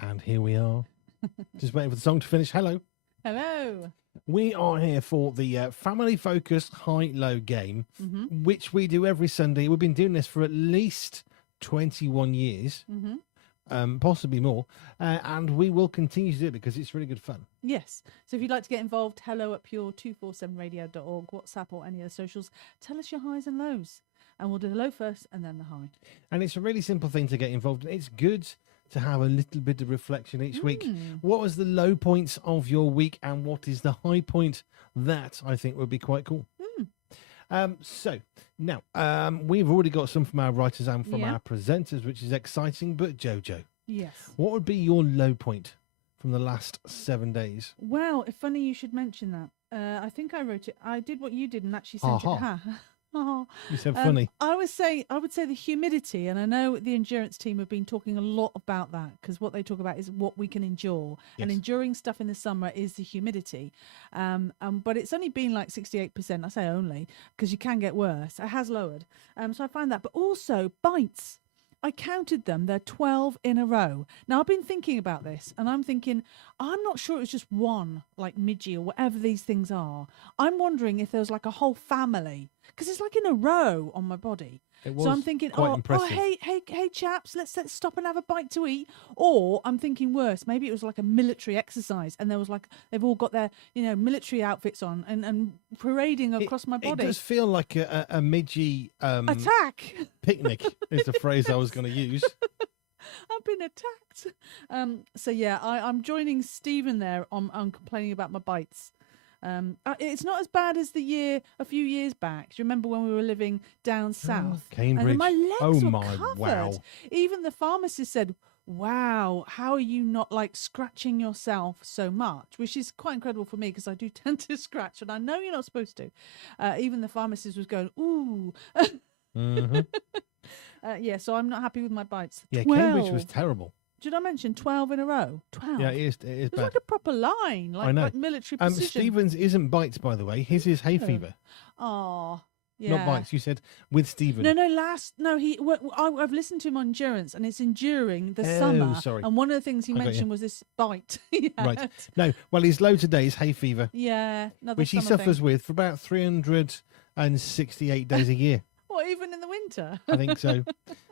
And here we are. Just waiting for the song to finish. Hello. Hello. We are here for the family-focused high-low game, which we do every Sunday. We've been doing this for at least 21 years, possibly more, and we will continue to do it because it's really good fun. Yes. So if you'd like to get involved, hello at Pure247Radio.org, WhatsApp or any other socials. Tell us your highs and lows. And we'll do the low first and then the high. And it's a really simple thing to get involved in. It's good to have a little bit of reflection each week. What was the low points of your week and what is the high point? That I think would be quite cool. So now we've already got some from our writers and from our presenters, which is exciting. But Jojo, yes, what would be your low point from the last 7 days? Well, it's funny you should mention that. I think I wrote it. I did what you did and actually sent it. You said funny. I would say the humidity, and I know the endurance team have been talking a lot about that because what they talk about is what we can endure, and enduring stuff in the summer is the humidity. But it's only been like 68%. I say only because you can get worse. It has lowered. So I find that, but also bites. I counted them. They're 12 in a row. Now, I've been thinking about this, and I'm thinking, I'm not sure it's just one, like midgie or whatever these things are. I'm wondering if there's like a whole family, because it's like in a row on my body. So I'm thinking, hey chaps, let's stop and have a bite to eat. Or I'm thinking worse, maybe it was like a military exercise, and there was like they've all got their military outfits on and parading across my body. It does feel like a midgie attack. Picnic is the phrase I was going to use. I've been attacked. So yeah, I'm joining Stephen there on complaining about my bites. It's not as bad as a few years back. Do you remember when we were living down south? Cambridge. And my legs were covered. Wow. Even the pharmacist said, wow, how are you not like scratching yourself so much? Which is quite incredible for me because I do tend to scratch and I know you're not supposed to. Even the pharmacist was going, ooh. So I'm not happy with my bites. Yeah, 12. Cambridge was terrible. Did I mention 12 in a row? 12. Yeah, it is it's bad. Like a proper line, like military precision. Stephen's isn't bites, by the way. His is hay fever. Oh, yeah. Not bites. You said with Stephen. No. I've listened to him on endurance, and it's enduring the summer. Sorry. And one of the things he mentioned was this bite. Right. No. Well, his low today is hay fever. Yeah. Which he suffers with for about 368 days a year. What, even in the winter? I think so.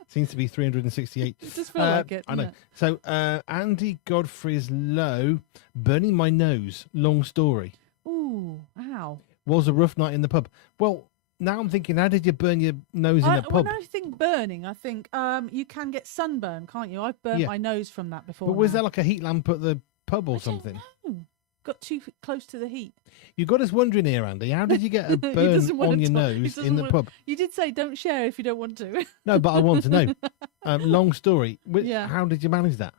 Seems to be 368. It does feel like it. I know. So Andy Godfrey's low, burning my nose. Long story. Ooh, ow. Was a rough night in the pub. Well, now I'm thinking, how did you burn your nose in a pub? When I think burning, I think you can get sunburn, can't you? I've burnt my nose from that before. But was there like a heat lamp at the pub or something? No. Got too close to the heat. You got us wondering here, Andy. How did you get a burn on your nose in the pub? You did say don't share if you don't want to. No, but I want to know. Long story. How did you manage that?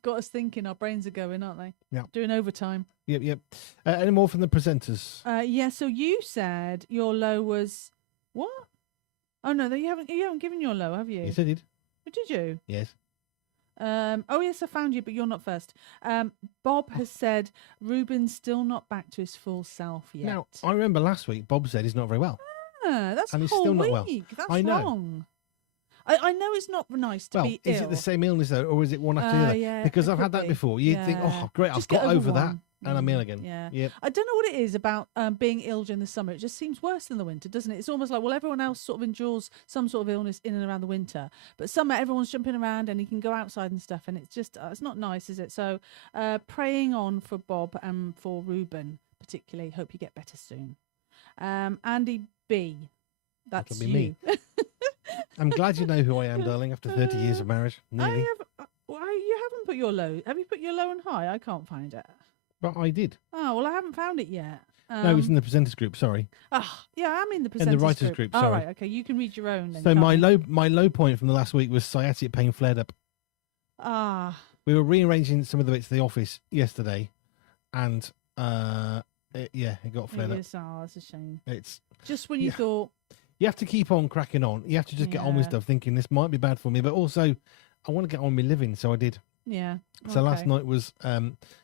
Got us thinking. Our brains are going, aren't they? Yeah. Doing overtime. Yep. Any more from the presenters? So you said your low was what? Oh no, you haven't given your low, have you? Yes, I did. Oh, did you? Yes. Yes, I found you, but you're not first. Bob has said Ruben's still not back to his full self yet. Now, I remember last week Bob said he's not very well. That's and he's whole still not week. well. That's I know. wrong. I know it's not nice to be ill. Is it the same illness though, or is it one after the other? Yeah, because I've had that before. You think, oh, great, I've got over that, and I'm ill again. Yeah. Yep. I don't know what it is about being ill during the summer. It just seems worse than the winter, doesn't it? It's almost like, well, everyone else sort of endures some sort of illness in and around the winter, but summer everyone's jumping around and you can go outside and stuff, and it's just it's not nice, is it? So praying on for Bob and for Ruben particularly. Hope you get better soon. Andy B. That's That'll be me. I'm glad you know who I am, darling, after 30 years of marriage. Nearly. You haven't put your low. Have you put your low and high? I can't find it. But I did. Oh, well, I haven't found it yet. No, it's in the presenters group, sorry. Yeah, I'm in the presenters in the writers group, sorry. All right, okay, you can read your own then. So my low point from the last week was sciatic pain flared up. We were rearranging some of the bits of the office yesterday, and it got flared up. That's a shame. It's just when you thought you have to keep on cracking on. You have to just get on with stuff, thinking this might be bad for me, but also I want to get on with living, so I did. Yeah. So last night was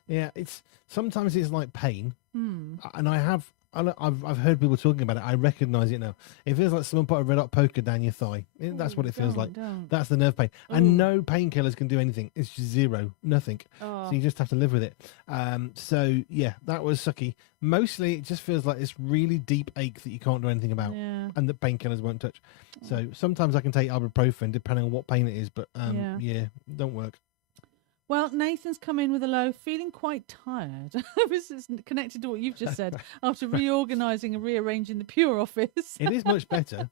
it's sometimes it's like pain, and I have I've heard people talking about it. I recognise it now. It feels like someone put a red hot poker down your thigh. That's what it feels like. That's the nerve pain. And no painkillers can do anything. It's just zero, nothing. So you just have to live with it. So yeah, that was sucky. Mostly it just feels like this really deep ache that you can't do anything about, and that painkillers won't touch. So sometimes I can take ibuprofen depending on what pain it is, but don't work. Well, Nathan's come in with a low, feeling quite tired. This is connected to what you've just said. After reorganising and rearranging the Pure office. It is much better.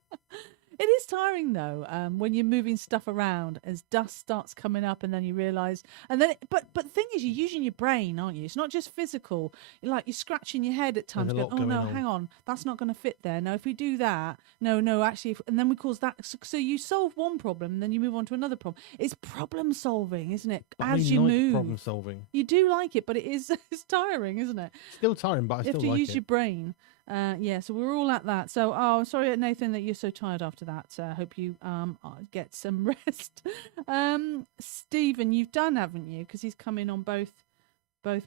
It is tiring though, when you're moving stuff around as dust starts coming up, and then you realise, and then, but the thing is, you're using your brain, aren't you? It's not just physical. You're scratching your head at times, going, "Oh no, hang on, that's not going to fit there. No, if we do that, no, actually," and then we cause that. So you solve one problem, and then you move on to another problem. It's problem solving, isn't it? As you move, problem solving. You do like it, but it's tiring, isn't it? Still tiring, but I still like it. You have to use your brain. So we're all at that. So, sorry, Nathan, that you're so tired after that. Hope you get some rest. Stephen, you've done, haven't you? Because he's come in on both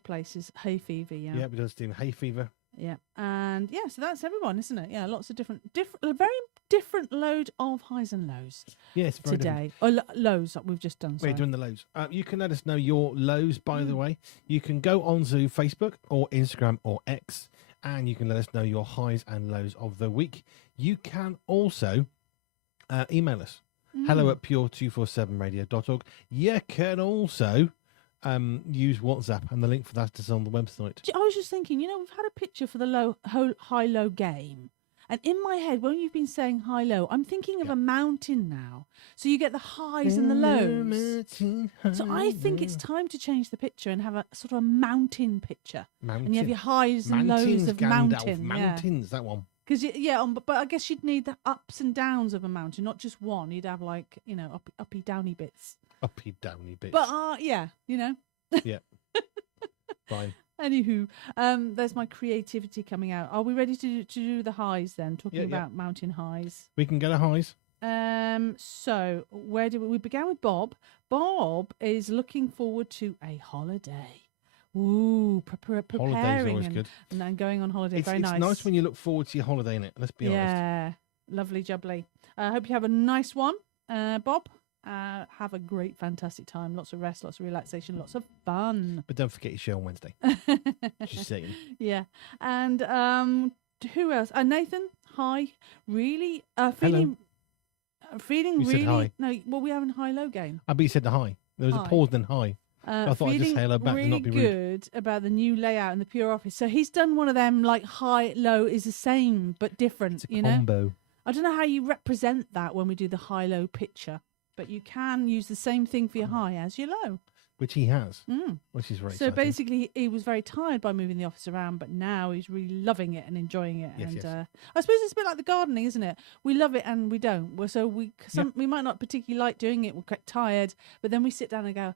places. Hay fever, yeah. Yeah, we done Stephen. Hay fever. Yeah, and so that's everyone, isn't it? Yeah, lots of different, a very different load of highs and lows. Yes, very today. Or lows that we've just done. Sorry. We're doing the lows. You can let us know your lows, by the way. You can go onto Facebook or Instagram or X, and you can let us know your highs and lows of the week. You can also email us. hello@pure247radio.org. You can also use WhatsApp, and the link for that is on the website. I was just thinking, we've had a picture for the high-low game. And in my head, when you've been saying high-low, I'm thinking of a mountain now. So you get the highs and the lows. So I think it's time to change the picture and have a sort of a mountain picture. And you have your highs and lows of mountain. Mountains, that one. Because but I guess you'd need the ups and downs of a mountain, not just one. You'd have uppy downy bits. Uppy downy bits. But Yeah. Fine. Anywho, there's my creativity coming out. Are we ready to do the highs then? Talking about mountain highs. We can go to highs. So where do we began with Bob? Bob is looking forward to a holiday. Ooh, preparing always good. And then going on holiday. It's nice. It's nice when you look forward to your holiday, innit? Let's be honest. Yeah, lovely jubbly. I hope you have a nice one, Bob. Have a great, fantastic time. Lots of rest, lots of relaxation, lots of fun. But don't forget your show on Wednesday. Just saying. Yeah. And who else? Nathan, hi. Really feeling you really. Said hi. No, well, we have a high-low game. I bet you said the hi. There was a pause, then hi. I thought I'd just hail her back really and not be rude. Good about the new layout in the Pure office. So he's done one of them, like high-low is the same but different. It's a combo. I don't know how you represent that when we do the high-low picture. But you can use the same thing for your high as your low. Which he has, which is very exciting. So basically, he was very tired by moving the office around, but now he's really loving it and enjoying it. Yes, and yes. I suppose it's a bit like the gardening, isn't it? We love it and we don't. We might not particularly like doing it. We're quite tired, but then we sit down and go,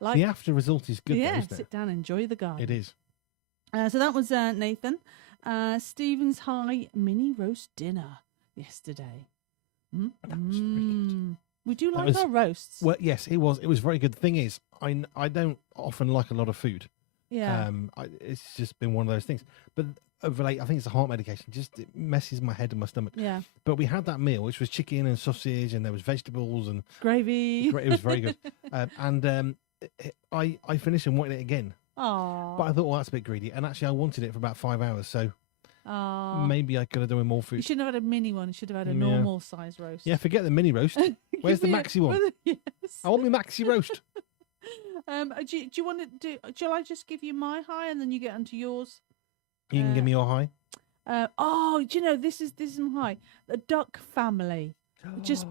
the after result is good. Yeah, though, isn't it? Sit down and enjoy the garden. It is. So that was Nathan. Stephen's high mini roast dinner yesterday. That was very good. We do like our roasts. Well, yes, it was. It was very good. The thing is, I don't often like a lot of food. Yeah. It's just been one of those things. But over late, I think it's a heart medication. It messes my head and my stomach. Yeah. But we had that meal, which was chicken and sausage, and there was vegetables and gravy. It was very good. I finished and wanted it again. Aww. But I thought, well, that's a bit greedy. And actually, I wanted it for about 5 hours. So maybe I could have done with more food. You shouldn't have had a mini one. You should have had a normal size roast. Yeah, forget the mini roast. Where's the maxi one? Yes. I want my maxi roast. Do you want to do? Shall I just give you my high and then you get onto yours? You can give me your high. Do you know this is my high? The duck family. Just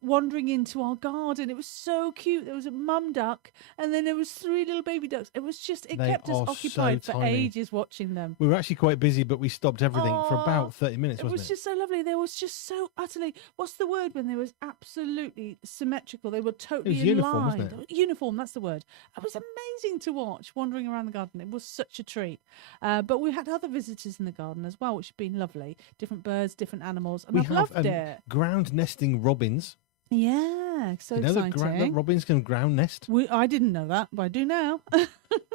wandering into our garden. It was so cute. There was a mum duck and then there was 3 little baby ducks. It was just, it kept us occupied for ages watching them. We were actually quite busy, but we stopped everything for about 30 minutes, wasn't it? It was just so lovely. They was just so utterly, what's the word when they was absolutely symmetrical? They were totally in uniform, line. wasn't it? Uniform, that's the word. It was amazing to watch wandering around the garden. It was such a treat. But we had other visitors in the garden as well, which had been lovely. Different birds, different animals. And I've loved it. Ground nesting robins. Yeah, so exciting. That robins can ground nest? I didn't know that, but I do now.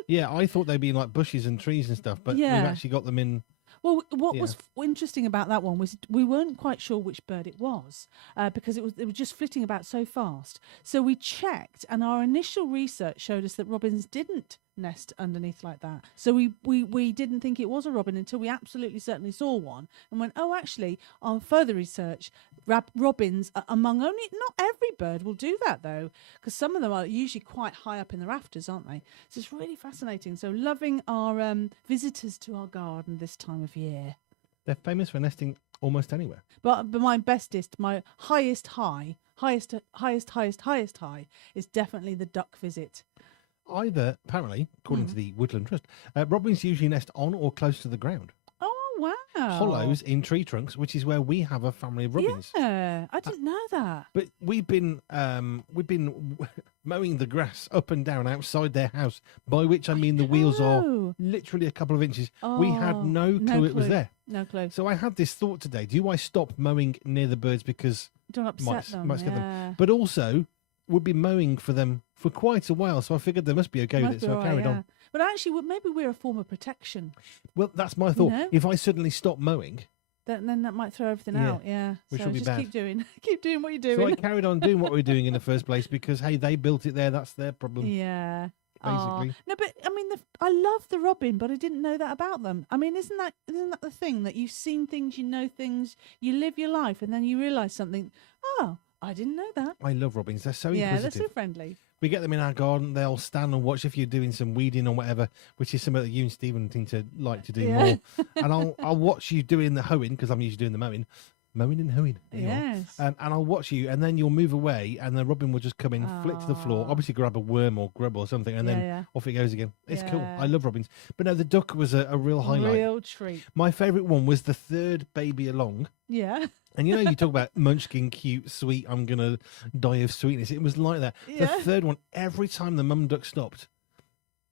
Yeah, I thought they'd be like bushes and trees and stuff, but we've actually got them in Well, what was interesting about that one was we weren't quite sure which bird it was because it was just flitting about so fast. So we checked, and our initial research showed us that robins didn't nest underneath like that. So we didn't think it was a robin until we absolutely certainly saw one and went, oh, actually, on further research, robins are among only, not every bird will do that though, because some of them are usually quite high up in the rafters, aren't they? So it's really fascinating. So loving our visitors to our garden this time of year. They're famous for nesting almost anywhere. But my highest high is definitely the duck visit. Either, apparently, according to the Woodland Trust, robins usually nest on or close to the ground. Oh, wow. Hollows in tree trunks, which is where we have a family of robins. Yeah, I didn't know that. But we've been mowing the grass up and down outside their house, by which I mean the wheels are literally a couple of inches. We had no clue it was there. No clue. So I had this thought today: do I stop mowing near the birds because don't upset them? Might scare them. But also, we'd be mowing for them for quite a while, so I figured they must be okay with it. So I carried on. But actually, maybe we're a form of protection. Well, that's my thought. If I suddenly stop mowing, then that might throw everything out. Yeah, which so would be just bad. keep doing what you're doing. So I carried on doing what we were doing in the first place because hey, they built it there. That's their problem. Yeah. Basically. No, but I mean, I love the robin, but I didn't know that about them. I mean, isn't that the thing that you've seen things, you know things, you live your life, and then you realise something. Oh, I didn't know that. I love robins. They're so inquisitive. Yeah, they're so friendly. We get them in our garden. They'll stand and watch if you're doing some weeding or whatever, which is something that you and Stephen seem to like to do more. And I'll watch you doing the hoeing because I'm usually doing the mowing and hoeing. Yes. And I'll watch you, and then you'll move away, and the robin will just come in, flit to the floor, obviously grab a worm or grub or something, and then off it goes again. It's cool. I love robins. But no, the duck was a real highlight. Real treat. My favourite one was the third baby along. Yeah. And you talk about munchkin, cute, sweet, I'm going to die of sweetness. It was like that. Yeah. The third one, every time the mum duck stopped,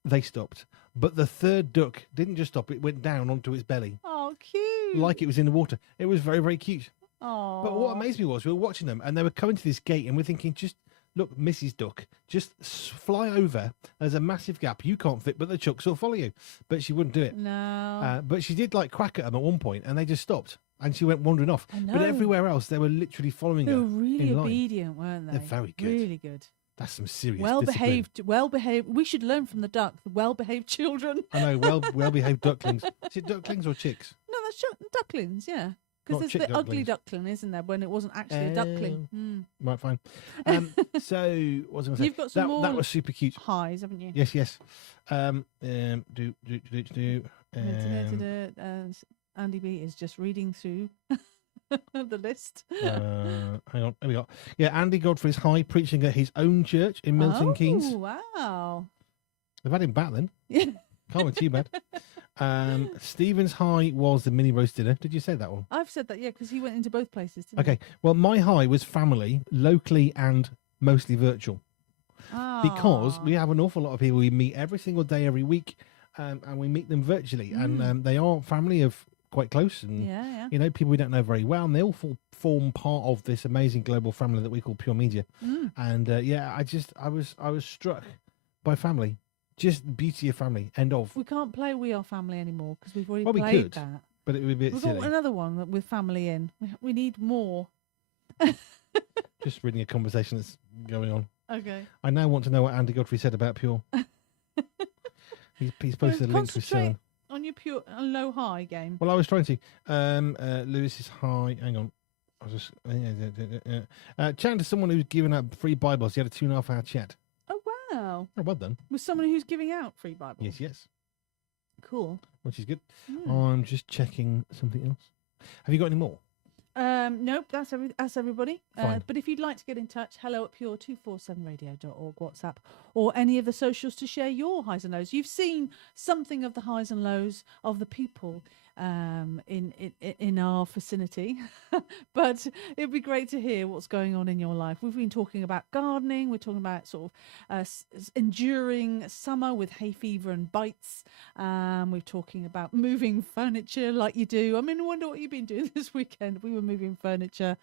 they stopped. But the third duck didn't just stop, it went down onto its belly. Oh, cute. Like it was in the water. It was very, very cute. Oh. But what amazed me was we were watching them and they were coming to this gate and we're thinking, just look, Mrs. Duck, just fly over. There's a massive gap. You can't fit, but the chucks will follow you. But she wouldn't do it. No. But she did quack at them at one point and they just stopped. And she went wandering off. I know. But everywhere else, they were literally following her. They were really in line. obedient, weren't they? They're very good. Really good. That's some serious Well discipline. behaved. We should learn from the duck, the well-behaved children. I know, well-behaved ducklings. Is it ducklings or chicks? No, that's ducklings, yeah. Because Not there's the ugly ducklings. duckling, isn't there, when it wasn't actually a duckling. Right, fine. So, what was I going to say? You've got some more that was super cute. highs, haven't you? Yes. Andy B is just reading through the list. Hang on, there we go. Yeah, Andy Godfrey's high, preaching at his own church in Milton Keynes. Oh, wow. They've had him back then. Yeah. Can't be too bad. Stephen's high was the mini roast dinner. Did you say that one? I've said that, yeah, because he went into both places, didn't Okay. Well, my high was family, locally and mostly virtual. he? Because we have an awful lot of people we meet every single day, every week, and we meet them virtually. And they are family of quite close and, people we don't know very well. And they all form part of this amazing global family that we call Pure Media. And, I was struck by family. Just the beauty of family. End of. We can't play We Are Family anymore because we've already We played could, that. but it would be a bit We've silly. got another one with family in. We need more. Just reading a conversation that's going on. Okay. I now want to know what Andy Godfrey said about Pure. He's posted a link to his son. On your pure and low high game. Well, I was trying to. Lewis is high. Hang on. I was just chatting to someone who's giving out free Bibles. He had a 2.5-hour chat. Oh wow! Oh, well done. With someone who's giving out free Bibles. Yes. Cool. Which is good. I'm just checking something else. Have you got any more? Nope, that's everybody. Fine. But if you'd like to get in touch, hello at pure247radio.org, WhatsApp, or any of the socials to share your highs and lows. You've seen something of the highs and lows of the people in our vicinity, but it'd be great to hear what's going on in your life. We've been talking about gardening. We're talking about sort of enduring summer with hay fever and bites. We're talking about moving furniture like you do. I mean, I wonder what you've been doing this weekend. We were moving furniture,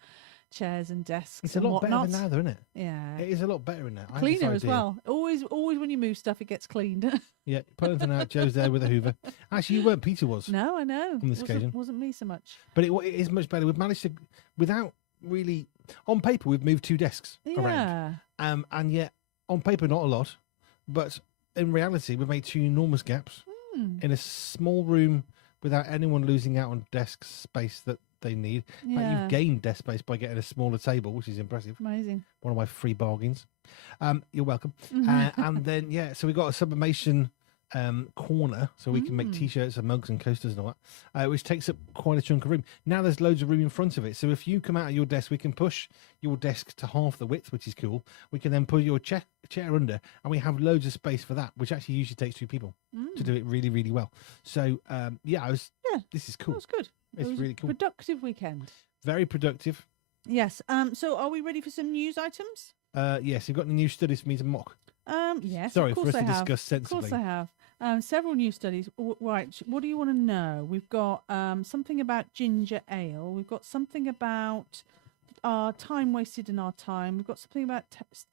chairs and desks. It's a and lot better whatnot. than now, though, isn't it? Yeah. It is a lot better in there. I had this Cleaner as idea. well. Always when you move stuff, it gets cleaned. Yeah, put anything out. Joe's there with a Hoover. Actually, you weren't. Peter was. No, I know. On this occasion. Wasn't me so much. But it is much better. We've managed to, without really, on paper, we've moved 2 desks around. And yet, on paper, not a lot. But in reality, we've made 2 enormous gaps in a small room without anyone losing out on desk space that they need. Yeah. You've gained desk space by getting a smaller table, which is impressive. Amazing. One of my free bargains. You're welcome. And then, so we've got a sublimation corner, so we can make T-shirts and mugs and coasters and all that, which takes up quite a chunk of room. Now there's loads of room in front of it. So if you come out of your desk, we can push your desk to half the width, which is cool. We can then put your chair under, and we have loads of space for that, which actually usually takes 2 people to do it really, really well. So, this is cool. That was good. It's really cool. Productive weekend. Very productive. Yes. So are we ready for some news items? Yes, you've got any new studies for me to mock? Yes. Sorry, of for course us to I have. discuss sensibly. Of course I have. Several new studies. Right. What do you want to know? We've got something about ginger ale. We've got something about our time wasted in our time. We've got something about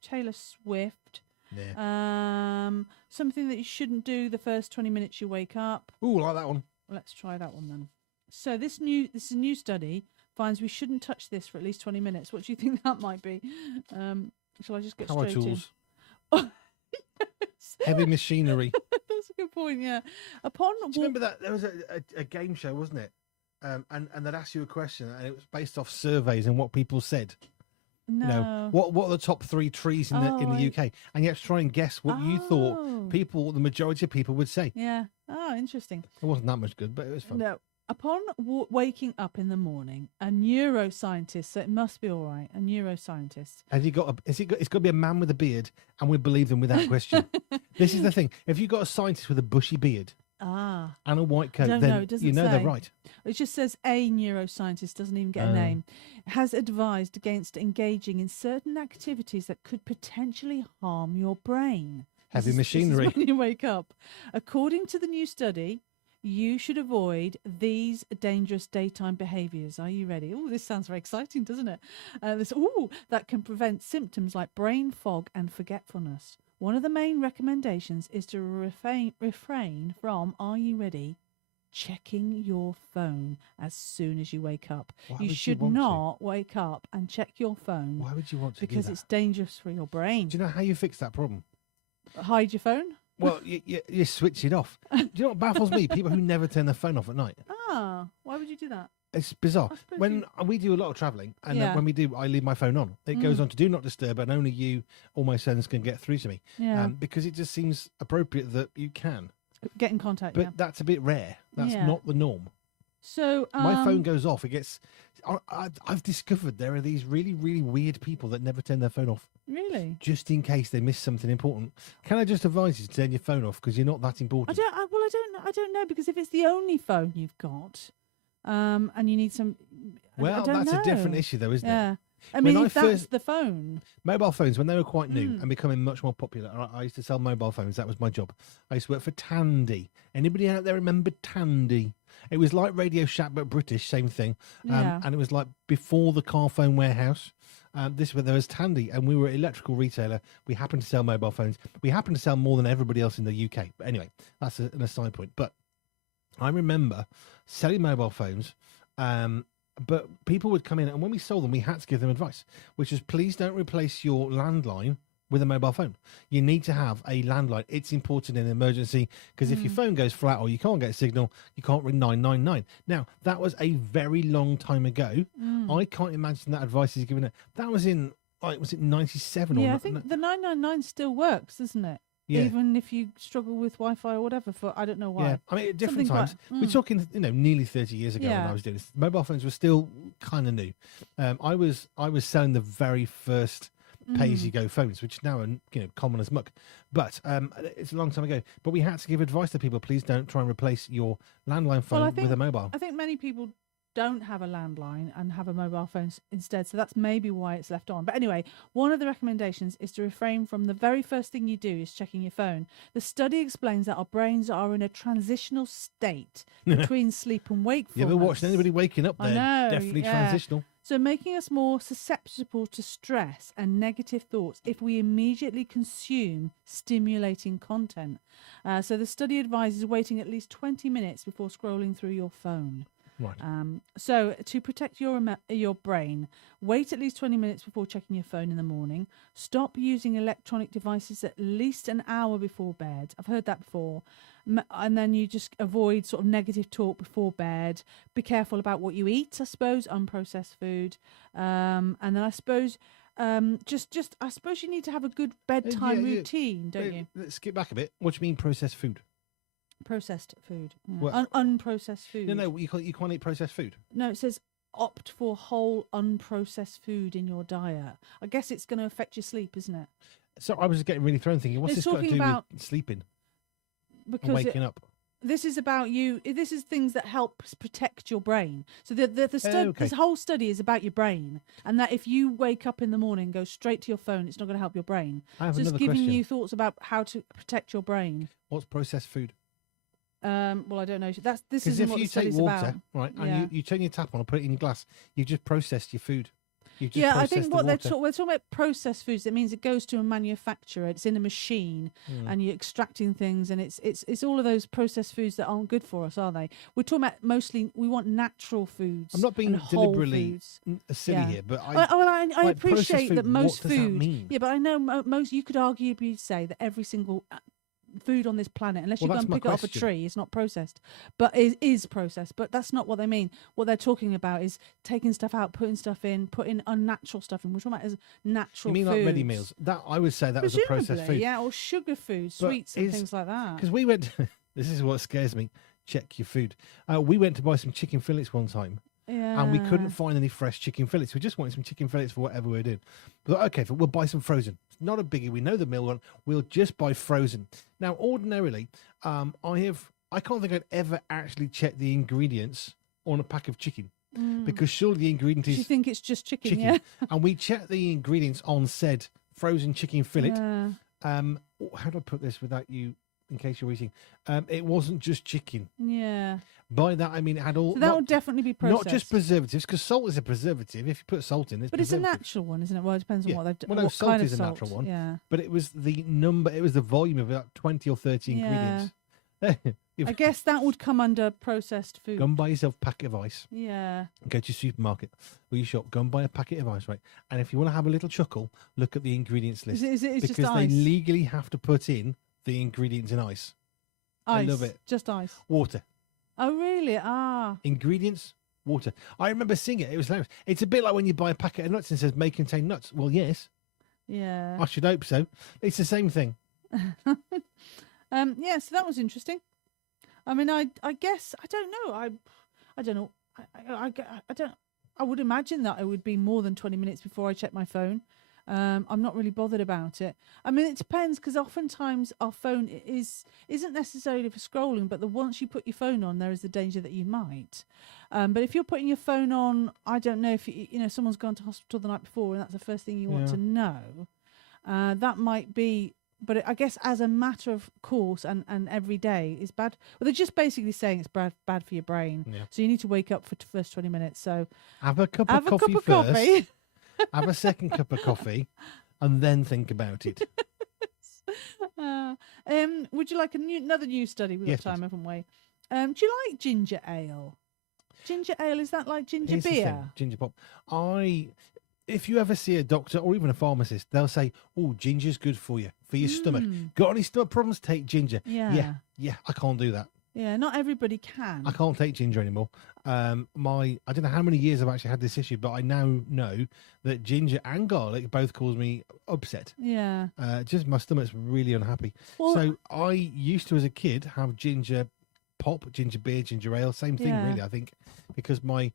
Taylor Swift. Yeah. Something that you shouldn't do the first 20 minutes you wake up. Ooh, I like that one. Let's try that one then. So this is a new study finds we shouldn't touch this for at least 20 minutes. What do you think that might be? Shall I just get Power straight tools. in? Heavy machinery. That's a good point. Yeah. Do you remember that there was a game show, wasn't it? And they'd ask you a question, and it was based off surveys and what people said. No. You know, what are the top 3 trees in the UK? And you have to try and guess what you thought the majority of people would say. Yeah. Oh, interesting. It wasn't that much good, but it was fun. No. Upon waking up in the morning, a neuroscientist, so it must be all right, a neuroscientist. Has he got? It's got to be a man with a beard, and we believe them without question. This is the thing: if you've got a scientist with a bushy beard and a white coat, then you know they're right. It just says a neuroscientist, doesn't even get a name, has advised against engaging in certain activities that could potentially harm your brain. Heavy machinery. This is when you wake up. According to the new study, you should avoid these dangerous daytime behaviors. Are you ready? Oh, this sounds very exciting, doesn't it? That can prevent symptoms like brain fog and forgetfulness. One of the main recommendations is to refrain from, are you ready, checking your phone as soon as you wake up. You should not wake up and check your phone. Why would you want to do that? Because it's dangerous for your brain. Do you know how you fix that problem? Hide your phone? Well, you switch it off. Do you know what baffles me? People who never turn their phone off at night. Why would you do that? It's bizarre. When we do a lot of travelling, and when we do, I leave my phone on. It goes on to do not disturb, and only you or my sons can get through to me. Yeah. Because it just seems appropriate that you can. Get in contact, But that's a bit rare. That's not the norm. So my phone goes off. It gets. I've discovered there are these really, really weird people that never turn their phone off. Really? Just in case they miss something important. Can I just advise you to turn your phone off because you're not that important? I don't know, because if it's the only phone you've got, and you need some. Well, that's a different issue, though, isn't it? Yeah. I mean, if that's the phone. Mobile phones, when they were quite new and becoming much more popular, I used to sell mobile phones. That was my job. I used to work for Tandy. Anybody out there remember Tandy? It was like Radio Shack, but British, same thing. And it was like before the car phone warehouse. There was Tandy, and we were an electrical retailer. We happened to sell mobile phones. We happened to sell more than everybody else in the UK. But anyway, that's an aside point. But I remember selling mobile phones. But people would come in, and when we sold them, we had to give them advice, which is please don't replace your landline with a mobile phone. You need to have a landline. It's important in an emergency because if your phone goes flat or you can't get a signal, you can't ring 999. Now, that was a very long time ago. I can't imagine that advice is given. That was in, was it 97? Yeah, I think the 999 still works, doesn't it? Yeah. Even if you struggle with Wi-Fi or whatever, for I don't know why. Yeah, I mean, at different times. We're talking, nearly 30 years ago when I was doing this. Mobile phones were still kind of new. I was selling the very first pay-as-you-go phones, which now are common as muck. But it's a long time ago. But we had to give advice to people: please don't try and replace your landline phone with a mobile. I think many people don't have a landline and have a mobile phone instead. So that's maybe why it's left on. But anyway, one of the recommendations is to refrain from the very first thing you do is checking your phone. The study explains that our brains are in a transitional state between sleep and wakefulness. You ever watched anybody waking up there? I know, Definitely yeah. transitional. So making us more susceptible to stress and negative thoughts if we immediately consume stimulating content. So the study advises waiting at least 20 minutes before scrolling through your phone. Right. So to protect your brain, wait at least 20 minutes before checking your phone in the morning. Stop using electronic devices at least an hour before bed. I've heard that before. And then you just avoid sort of negative talk before bed. Be careful about what you eat, I suppose, unprocessed food. And then I suppose I suppose you need to have a good bedtime routine, don't you? Let's skip back a bit. What do you mean processed food? Processed food. Yeah. Well, unprocessed food. No, you can't eat processed food. No, it says opt for whole unprocessed food in your diet. I guess it's going to affect your sleep, isn't it? So I was getting really thrown thinking, what's It's this got to talking do about- with sleeping and Because waking up? this is about you. This is things that help protect your brain. So this whole study is about your brain, and that if you wake up in the morning and go straight to your phone, it's not going to help your brain. I have So it's another giving question. you thoughts about how to protect your brain. What's processed food? Well, I don't know. This Because isn't if what you the study's take water, about. right, Yeah. and you turn your tap on and put it in your glass, you've just processed your food. You've just Yeah, I processed think the what we're water. talking about processed foods. It means it goes to a manufacturer. It's in a machine, and you're extracting things, and it's all of those processed foods that aren't good for us, are they? We're talking about mostly we want natural foods. I'm not being and whole deliberately foods. silly Yeah. here, but I like processed appreciate food, that most what does that food. mean? Yeah, but I know most. You could arguably say that every single food on this planet, unless you Well, go that's and my pick it off a question. tree, it's not processed, but it is processed. But that's not what they mean. What they're talking about is taking stuff out, putting stuff in, putting unnatural stuff in. We're talking about as natural. You mean like ready foods. meals? That I would say that was a processed Presumably, food. yeah, or sugar food, But sweets and is- things like that. Because we went. This is what scares me. Check your food. We went to buy some chicken fillets one time, Yeah, and we couldn't find any fresh chicken fillets. We just wanted some chicken fillets for whatever we were doing. We thought, okay, we'll buy some frozen. It's not a biggie. We know the mill one. We'll just buy frozen. Now, ordinarily, I can't think I'd ever actually check the ingredients on a pack of chicken because surely the ingredient Do you is think it's just chicken? chicken. Yeah. And we checked the ingredients on said frozen chicken fillet. Yeah. How do I put this without you, in case you're eating? It wasn't just chicken. Yeah. By that, I mean it had all. So that not, would definitely be processed. not just preservatives, because salt is a preservative. If you put salt in, it's but it's a preservative. natural one, isn't it? Well, it depends on Yeah. what they've done. Well, no, what salt kind is of a natural salt. one. Yeah. But it was the number. It was the volume of about 20 or 30 ingredients. I guess that would come under processed food. Go and buy yourself a packet of ice. Yeah. Go to your supermarket or your shop. Go and buy a packet of ice, right? And if you want to have a little chuckle, look at the ingredients list. It's because just they ice. legally have to put in the ingredients in ice. I Ice. love it. Just ice. Water. Oh, really? Ah. Ingredients, water. I remember seeing it. It was hilarious. It's a bit like when you buy a packet of nuts and it says may contain nuts. Well, yes, Yeah. I should hope so. It's the same thing. Yeah, so that was interesting. I mean, I guess I don't know. I don't know. I don't. I would imagine that it would be more than 20 minutes before I check my phone. I'm not really bothered about it. I mean, it depends because oftentimes our phone isn't necessarily for scrolling, but once you put your phone on, there is the danger that you might. But if you're putting your phone on, I don't know if someone's gone to hospital the night before, and that's the first thing you want to know. That might be. But I guess as a matter of course and every day is bad. Well, they're just basically saying it's bad for your brain. Yeah. So you need to wake up for the first 20 minutes. So Have a cup have of a coffee cup of first. coffee. Have a second cup of coffee, and then think about it. Would you like another new study? We've got Yes, time, please. haven't we? Do you like ginger ale? Ginger ale, is that like ginger Here's the thing, beer? ginger pop. If you ever see a doctor or even a pharmacist, they'll say, "Oh, ginger's good for you, for your stomach. Got any stomach problems? Take ginger." Yeah. Yeah. I can't do that. Yeah, not everybody can. I can't take ginger anymore. I don't know how many years I've actually had this issue, but I now know that ginger and garlic both cause me upset. Yeah. Just my stomach's really unhappy. Well, So I used to, as a kid, have ginger pop, ginger beer, ginger ale, same thing Yeah. really. I think because my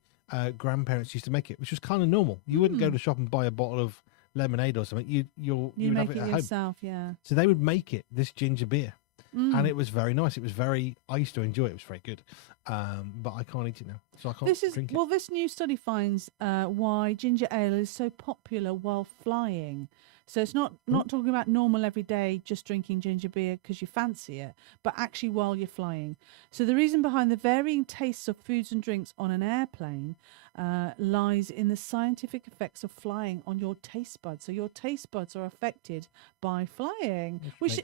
grandparents used to make it, which was kind of normal. You wouldn't go to shop and buy a bottle of lemonade or something. You would make have it it at home. yourself, yeah. So they would make it this ginger beer. and it was very nice. It was I used to enjoy it. It was very good, but I can't eat it now, so I can't drink it. Well, this new study finds why ginger ale is so popular while flying. So it's not talking about normal everyday just drinking ginger beer because you fancy it, but actually while you're flying. So the reason behind the varying tastes of foods and drinks on an airplane lies in the scientific effects of flying on your taste buds. So your taste buds are affected by flying, which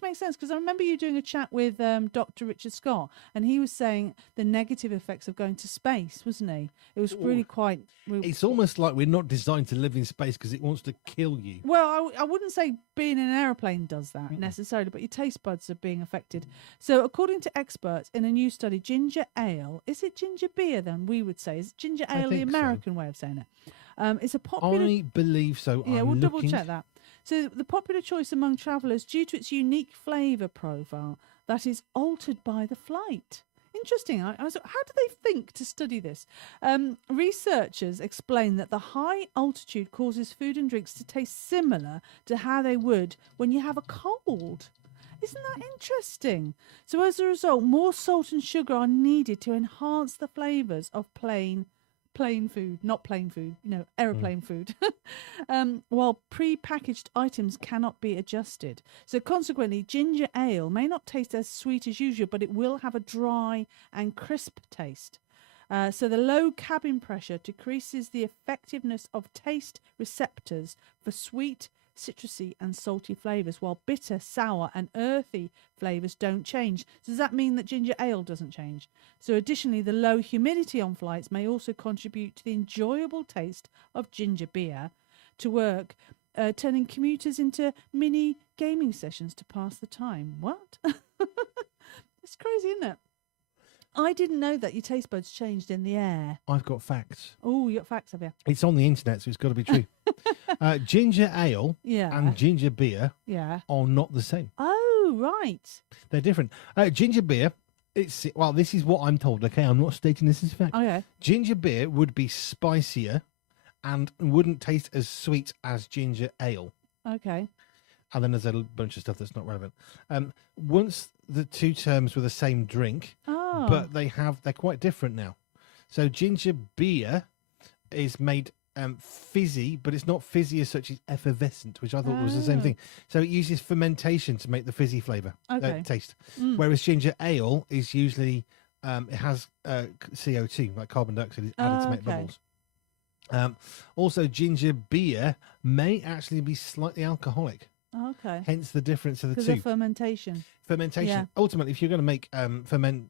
makes sense, because I remember you doing a chat with Dr. Richard Scott, and he was saying the negative effects of going to space, wasn't he? It was really quite... It's almost like we're not designed to live in space because it wants to kill you. Well, I wouldn't say being in an aeroplane does that necessarily, but your taste buds are being affected. So according to experts in a new study, ginger ale, is it ginger beer then we would say? Is ginger ale the American way of saying it? It's a popular... I believe so. Yeah, we'll double check that. So the popular choice among travellers due to its unique flavour profile that is altered by the flight. Interesting. How do they think to study this? Researchers explain that the high altitude causes food and drinks to taste similar to how they would when you have a cold. Isn't that interesting? So as a result, more salt and sugar are needed to enhance the flavours of plain food, not plain food, aeroplane food, while pre-packaged items cannot be adjusted. So consequently, ginger ale may not taste as sweet as usual, but it will have a dry and crisp taste. So the low cabin pressure decreases the effectiveness of taste receptors for sweet, citrusy and salty flavours, while bitter, sour and earthy flavours don't change. So does that mean that ginger ale doesn't change? So additionally, the low humidity on flights may also contribute to the enjoyable taste of ginger beer to work, turning commuters into mini gaming sessions to pass the time. What? It's crazy, isn't it? I didn't know that your taste buds changed in the air. I've got facts. Oh, you got facts, have you? It's on the internet, so it's got to be true. Ginger ale and ginger beer are not the same. Oh, right. They're different. Ginger beer, this is what I'm told, okay? I'm not stating this as fact. Okay. Ginger beer would be spicier and wouldn't taste as sweet as ginger ale. Okay. And then there's a bunch of stuff that's not relevant. Once the two terms were the same drink, but they're quite different now. So ginger beer is made fizzy, but it's not fizzy as such as effervescent, which I thought was the same thing. So it uses fermentation to make the fizzy flavour taste. Whereas ginger ale is usually it has CO2, like carbon dioxide, is added to make bubbles. Also, ginger beer may actually be slightly alcoholic. Okay. Hence the difference of the two. Because of fermentation. Fermentation. Yeah. Ultimately, if you're going to make ferment,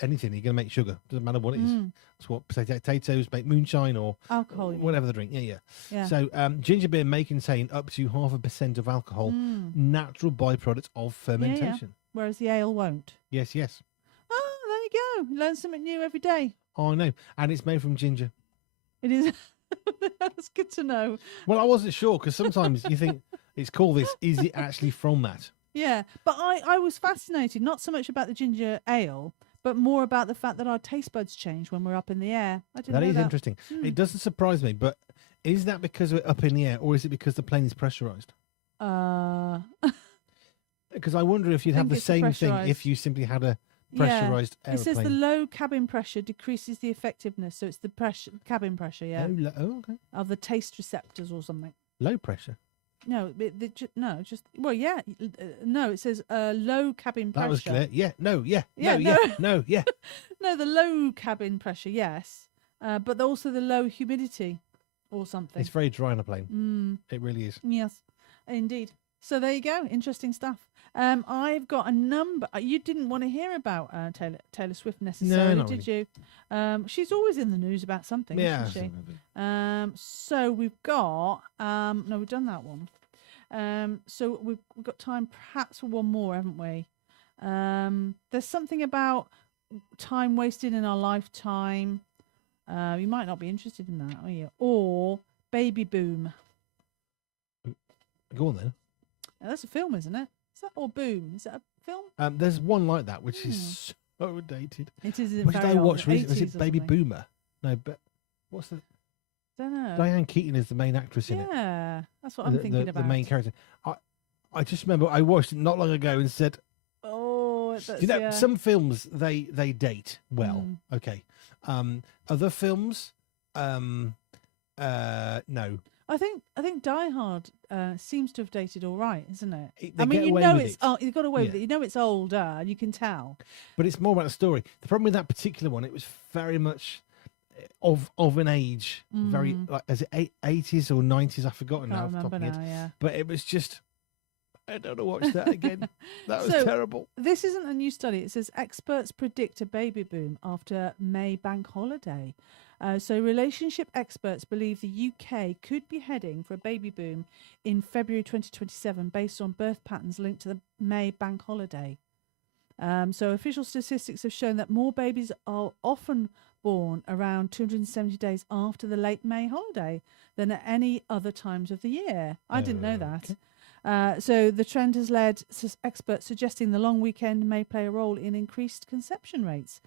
anything, you're going to make sugar. Doesn't matter what it is. That's what potatoes make moonshine or alcohol, whatever the drink. Yeah. So ginger beer may contain up to 0.5% of alcohol, natural byproduct of fermentation. Yeah. Whereas the ale won't. Yes. Oh, there you go. Learn something new every day. Oh, I know. And it's made from ginger. It is. That's good to know. Well, I wasn't sure because sometimes you think it's called this. Is it actually from that? Yeah, but I was fascinated, not so much about the ginger ale, but more about the fact that our taste buds change when we're up in the air. I didn't know that. That is interesting. It doesn't surprise me, but is that because we're up in the air or is it because the plane is pressurized? Because I wonder if you'd have the same thing if you simply had a pressurized airplane. It says the low cabin pressure decreases the effectiveness, so it's the cabin pressure, okay. Of the taste receptors or something. Low pressure? No, no. It says low cabin pressure. That was clear. No, the low cabin pressure, yes, but also the low humidity or something. It's very dry on a plane. It really is. Yes, indeed. So there you go. Interesting stuff. I've got a number. You didn't want to hear about Taylor Swift necessarily, did you? She's always in the news about something, isn't she? So we've got. No, we've done that one. So we've got time perhaps for one more, haven't we? There's something about time wasted in our lifetime. You might not be interested in that, are you? Or baby boom. Go on then. That's a film, isn't it? Is that or Boom? Is that a film? There's one like that which is so dated. It is. What did I watch recently? Was it Baby Boomer? No, but what's the? Don't know. Diane Keaton is the main actress in it. Yeah, that's what I'm thinking about. The main character. I just remember I watched it not long ago and said, that's, You know, yeah. some films they date well. Okay. Other films, no. I think Die Hard seems to have dated all right, isn't it? They get you away know with it's it. you got away with Yeah. it. You know it's older, and you can tell. But it's more about the story. The problem with that particular one, it was very much of an age, very like is it 80s or 90s? I've forgotten now. Can't off the top remember of my head. now. Yeah. But it was just, I don't know, watch that again. That was So, terrible. This isn't a new study. It says experts predict a baby boom after May bank holiday. So relationship experts believe the UK could be heading for a baby boom in February 2027 based on birth patterns linked to the May bank holiday. So official statistics have shown that more babies are often born around 270 days after the late May holiday than at any other times of the year. I didn't know that. Okay. So the trend has led experts suggesting the long weekend may play a role in increased conception rates.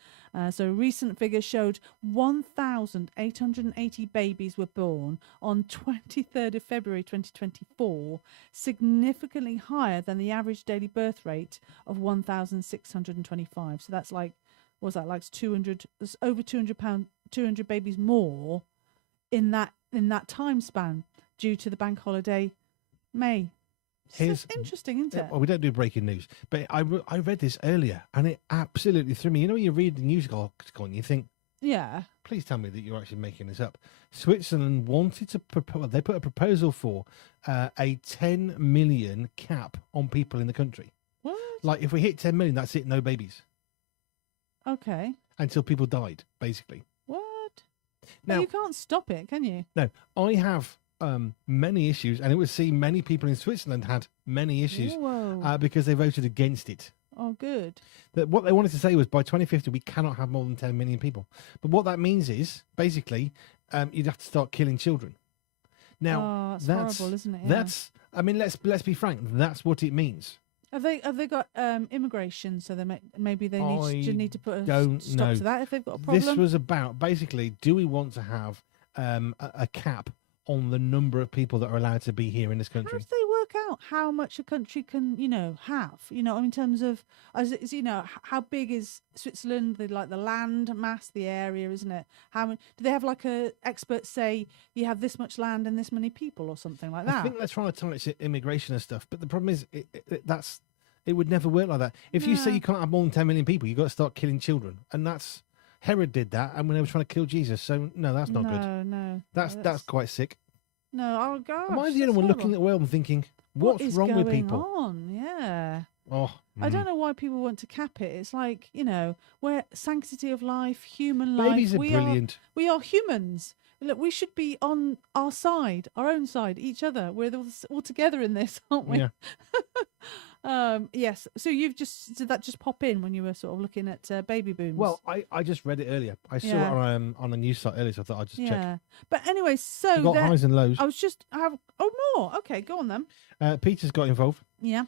So recent figures showed 1,880 babies were born on 23rd of February 2024, significantly higher than the average daily birth rate of 1,625. So that's like, what's that, like 200, that's over 200 babies more in that time span due to the bank holiday May. It's interesting, isn't it? Well, we don't do breaking news, but I read this earlier and it absolutely threw me. You know, when you read the news article and you think, Yeah. please tell me that you're actually making this up. Switzerland wanted to propose, they put a proposal for a 10 million cap on people in the country. What? Like if we hit 10 million, that's it, no babies. Okay. Until people died, basically. What? Now, Well, you can't stop it, can you? no, I have many issues, and it would seem many people in Switzerland had many issues Whoa. because they voted against it. Oh, good. That what they wanted to say was by 2050 we cannot have more than 10 million people. But what that means is basically you'd have to start killing children. Now that's horrible, isn't it? Yeah. That's, I mean, let's be frank. That's what it means. Have they got immigration? So maybe they I need to put a don't stop know. to that if they've got a problem. This was about basically, do we want to have a cap on the number of people that are allowed to be here in this How country? do they work out how much a country can, have? In terms of, how big is Switzerland? Like the land mass, the area, isn't it? How do they have like experts say you have this much land and this many people or something like that? I think they're trying to tie it to immigration and stuff, but the problem is it would never work like that. If you say you can't have more than 10 million people, you've got to start killing children, and that's Herod did that, and when they were trying to kill Jesus. So no, that's not good. No, That's quite sick. no. Oh gosh, Am I the only one looking at the world and thinking, what what's is wrong with going people? on? Yeah. Oh, I don't know why people want to cap it. It's like, where sanctity of life, human life. Babies are brilliant. We are humans. Look, we should be on our side, our own side, each other. We're all together in this, aren't we? Yeah. Yes. So did that just pop in when you were sort of looking at baby booms? Well, I just read it earlier. I saw it on a news site earlier, so I thought I'd just check. yeah. But anyway, so We've got highs and lows. I was more. Okay, go on then. Peter's got involved. Yeah.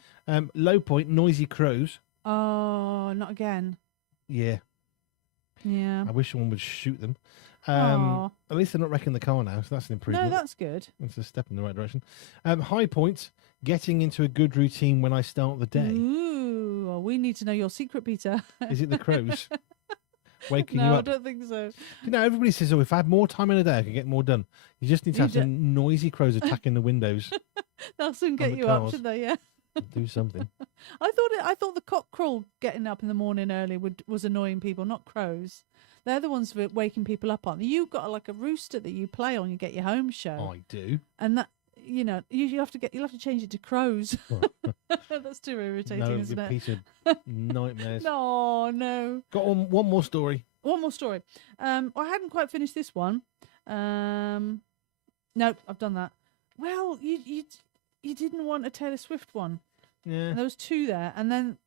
Low point, noisy crows. Oh, not again. Yeah. Yeah. I wish someone would shoot them. Aw. At least they're not wrecking the car now, so that's an improvement. No, that's good. It's a step in the right direction. High point, getting into a good routine when I start the day. Ooh, well, we need to know your secret, Peter. Is it the crows waking you No, I up? don't think so. You know, everybody says, "Oh, if I had more time in a day, I could get more done." You just need to have some noisy crows attacking the windows. They'll soon get the you up, cars. should they? Yeah. Do something. I thought the cock crow getting up in the morning early was annoying people, not crows. They're the ones for waking people up, aren't they? You've got like a rooster that you play on. You get your home show, I do. and that you'll have to change it to crows. That's too irritating, No, isn't it? Peter, nightmares. No. Got one more story. One more story. I hadn't quite finished this one. No, I've done that. Well, you didn't want a Taylor Swift one. Yeah. And there was two there, and then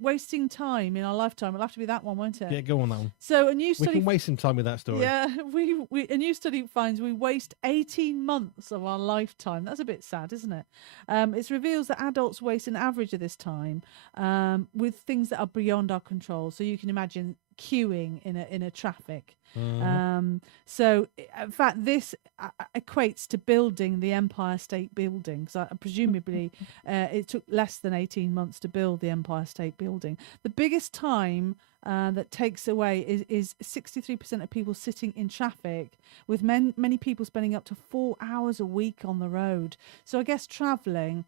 wasting time in our lifetime. It'll have to be that one, won't it? Yeah, go on that one. So a new We study. can waste some time with that story. Yeah, a new study finds we waste 18 months of our lifetime. That's a bit sad, isn't it? It reveals that adults waste an average of this time with things that are beyond our control. So you can imagine queuing in a traffic. So in fact, this equates to building the Empire State Building, because presumably it took less than 18 months to build the Empire State Building. The biggest time that takes away is 63% of people sitting in traffic, with many people spending up to 4 hours a week on the road. So I guess traveling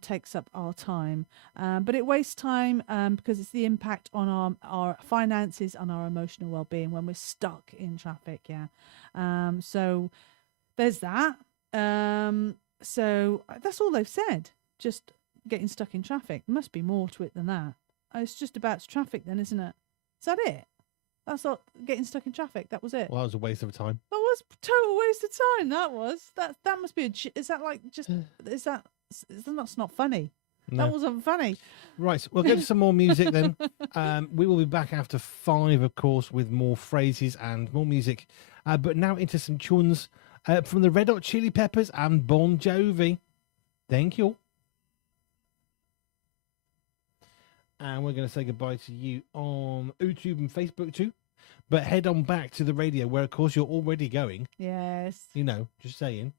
takes up our time, but it wastes time because it's the impact on our finances and our emotional well-being when we're stuck in traffic. So there's that. So that's all they've said, just getting stuck in traffic. There must be more to it than that. It's just about traffic then, isn't it? Is that it? That's not getting stuck in traffic. That was it. Well, that was a waste of time. That was a total waste of time. That must be is that like just that's not funny. No. That wasn't funny. Right, we'll go to some more music then. We will be back after 5, of course, with more phrases and more music. But now into some tunes from the Red Hot Chili Peppers and Bon Jovi. Thank you. And we're going to say goodbye to you on YouTube and Facebook too. But head on back to the radio where, of course, you're already going. Yes. Just saying.